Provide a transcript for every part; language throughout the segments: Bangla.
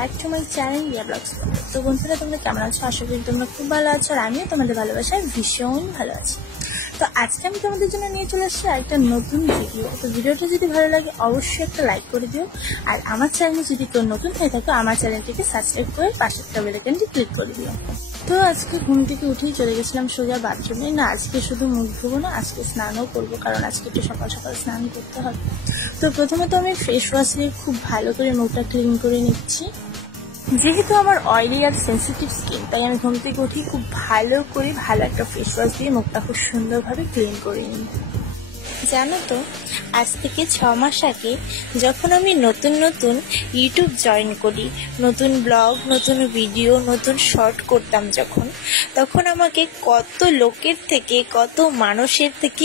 Back to my channel Riya blogs. তো বন্ধুরা, তোমরা কেমন আছো? আশা করি তোমরা খুব ভালো আছো, আর আমিও তোমাদের ভালোবাসায় ভীষণ ভালো আছি। তো আজকে আমি তোমাদের জন্য নিয়ে চলে আসছি একটা নতুন ভিডিও। তো ভিডিওটা যদি ভালো লাগে অবশ্যই একটা লাইক করে দিও, আর আমার চ্যানেলে যদি কেউ নতুন হয়ে থাকো আমার চ্যানেলটিকে সাবস্ক্রাইব করে পাশের বেল আইকনটি ক্লিক করে দিও। তো আজকে ঘুম থেকে উঠেই চলে গেছিলাম সোজা বাথরুমে। না, আজকে শুধু মুখ ধোবো না, আজকে স্নানও করবো, কারণ আজকে একটু সকাল সকাল স্নান করতে হবে। তো প্রথমত আমি ফেস ওয়াশ দিয়ে খুব ভালো করে মুখটা ক্লিন করে নিচ্ছি। যেহেতু আমার অয়েলি আর সেন্সিটিভ স্কিন, তাই আমি ঘুম থেকে উঠি খুব ভালো করে ভালো একটা ফেস ওয়াশ দিয়ে মুখটা খুব সুন্দরভাবে ক্লিন করে নিই। জানো তো, আজ থেকে 6 মাস আগে যখন আমি নতুন ইউটিউব জয়েন করি, নতুন ব্লগ, নতুন ভিডিও, নতুন শর্ট করতাম তখন আমাকে কত লোকের থেকে, কত মানুষের থেকে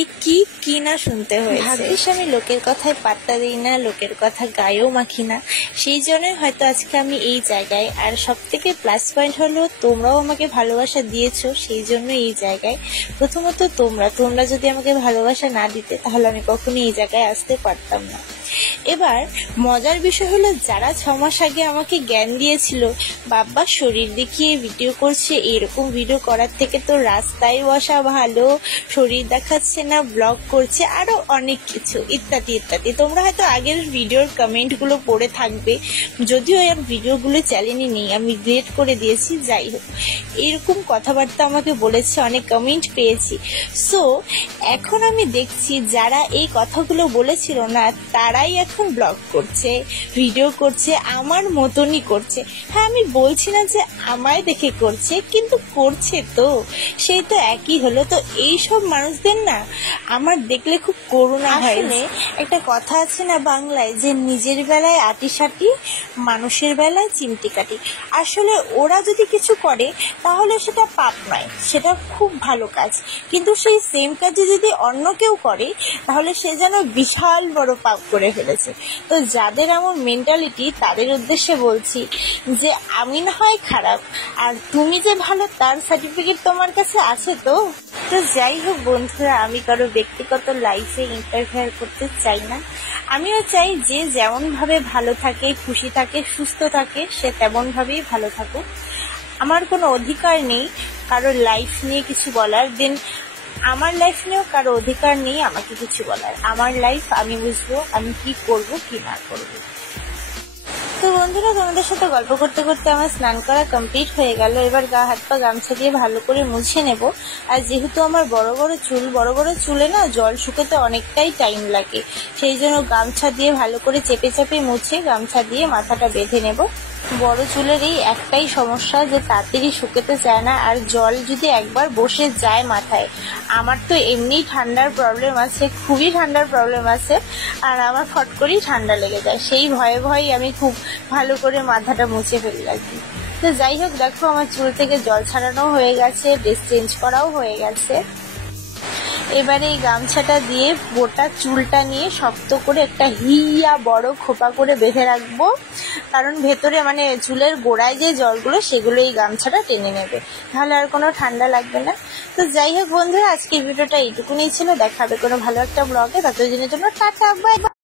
কি না শুনতে হয়েছে। ভাবিস আমি লোকের কথায় পাত্তা দিই না, লোকের কথা গায়েও মাখি না, সেই জন্যই হয়তো আজকে আমি এই জায়গায়। আর সব থেকে প্লাস পয়েন্ট হলো তোমরাও আমাকে ভালোবাসা দিয়েছো, সেই জন্য এই জায়গায়। প্রথমত তোমরা যদি আমাকে ভালোবাসা না দিতে তাহলে আমি কখনো এই জায়গায় আসতে পারতাম না। এবার মজার বিষয় হলো, যারা 6 মাস আগে আমাকে জ্ঞান দিয়েছিল, বাবা শরীর দেখিয়ে ভিডিও করছে, এরকম ভিডিও করার থেকে তো রাস্তায় বসা ভালো, শরীর দেখাচ্ছে না, ব্লগ করছে, আরো অনেক কিছু ইত্যাদি ইত্যাদি। তোমরা হয়তো আগের ভিডিওর কমেন্টগুলো পড়ে থাকবে, যদিও এই ভিডিওগুলো চ্যানেলে নেই, আমি ডিলিট করে দিয়েছি। যাই হোক, এরকম কথাবার্তা আমাকে বলেছে, অনেক কমেন্ট পেয়েছি। সো এখন আমি দেখছি যারা এই কথাগুলো বলেছিল না, তারাই এখন ব্লগ করছে, ভিডিও করছে, আমার মতনই করছে। হ্যাঁ, আমি বলছি না যে আমায় দেখে করছে, কিন্তু করছে তো, সেই তো একই হলো। তো এইসব মানুষদের না আমার দেখলে খুব করুণা হয়। একটা কথা আছে না বাংলায়, যে নিজের বেলায় আটিসাটি, মানুষের বেলায় চিমটি কাটি। আসলে ওরা যদি কিছু করে তাহলে সেটা পাপ নয়, সেটা খুব ভালো কাজ, কিন্তু সেই সেম কাজে যদি অন্য কেউ করে তাহলে সে যেন বিশাল বড় পাপ করে ফেলেছে। তো যাদের এমন মেন্টালিটি, তাদের উদ্দেশ্যে বলছি যে আমি না হয় খারাপ, আর তুমি যে ভালো তার সার্টিফিকেট তোমার কাছে আছে তো। যাই হোক বন্ধুরা, আমি কারো ব্যক্তিগত লাইফে ইন্টারফেয়ার করতে চাই না। আমিও চাই যে যেমন ভাবে ভালো থাকে, খুশি থাকে, সুস্থ থাকে, সে তেমন ভাবেই ভালো থাকুক। আমার কোনো অধিকার নেই কারো লাইফ নিয়ে কিছু বলার, দেন আমার লাইফ নিয়েও কারো অধিকার নেই আমাকে কিছু বলার। আমার লাইফ আমি বুঝবো, আমি কি করব কি না করব। তো বন্ধুরা, তোমাদের সাথে গল্প করতে করতে আমার স্নান করা কমপ্লিট হয়ে গেল। এবার গা হাত পা গামছা দিয়ে ভালো করে মুছে নেব। আর যেহেতু আমার বড় বড় চুলে না জল শুকোতে অনেকটাই টাইম লাগে, সেই জন্য গামছা দিয়ে ভালো করে চেপে চেপে মুছে গামছা দিয়ে মাথাটা বেঁধে নেব। বড় চুলের এই একটাই সমস্যা যে তাড়াতাড়ি শুকাতে চায় না, আর জল যদি একবার বসে যায় মাথায়, আমার তো এমনি ঠান্ডার প্রবলেম আছে, খুবই ঠান্ডার প্রবলেম আছে, আর আমার ফট করেই ঠান্ডা লেগে যায়। সেই ভয়ে আমি খুব ভালো করে মাথাটা মুছে ফেলি আর কি। তো যাই হোক, দেখো আমার চুল থেকে জল ছাড়ানো হয়ে গেছে, ড্রেস চেঞ্জ করাও হয়ে গেছে। এবারে এই গামছাটা দিয়ে গোটা চুলটা নিয়ে শক্ত করে একটা হিয়া বড় খোপা করে বেঁধে রাখবো, কারণ ভেতরে মানে চুলের গোড়ায় যে জলগুলো সেগুলো এই গামছাটা টেনে নেবে, তাহলে আর কোনো ঠান্ডা লাগবে না। তো যাই হোক বন্ধুরা, আজকের ভিডিওটা এইটুকুনি ছিল। দেখা হবে কোনো ভালো একটা ব্লগে, ততদিনের জন্য টাটা, বাই বাই।